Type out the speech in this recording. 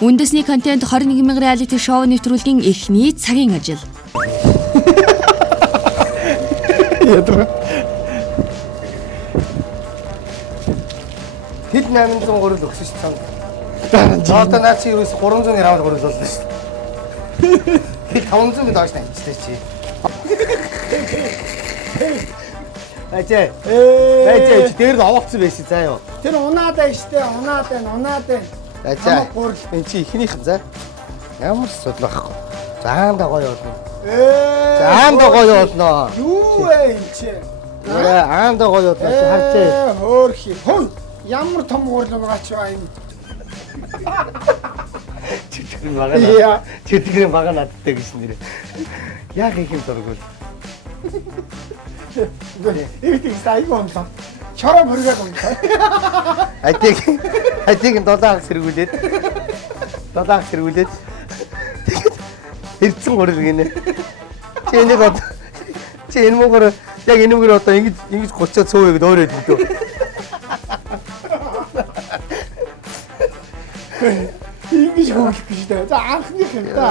Үндэсний контент 21,000 реалити шоу нэвтрүүлгийн эхний цагийн ажил. Хэд 800 гурил өгсөн шүү дээ. Одоо наа чи ерөөс 300 грамм гурил болсон шүү дээ. Хэд 500 бид ааш тавьчихлаа чи. Ажээ. Ажээ дээр нь овоцсон байсан заа юу. Тэр унаадаа штэ унаад. Ажээ. Энд чи ихнийхэн заа. Ямар судал байхгүй. Заанда гоё болно. Заанда гоё болно. Юу вэ энэ чи? Аанда гоё болно чи харчээ. Хөөрхи. Хөөе. Ямар том гурлаг гаач баа энэ. Читгэн байгаа. Читгэн байгаа надтай гэж нэр. Яг их юм дургуул. Эвтиг сайг онлоо. Чороо бүргээд онлоо. Хатиг 7 сэргүүлээд. 7 сэргүүлээд. Ирцэн гурил гинэ. Чи энийг одоо чи энэ муугаар яг энэ муугаар одоо ингэж гуцаад цөөвэй гэд өөрөө дөө. Ингэж хөглөх гэж дээ. За анхных юм да.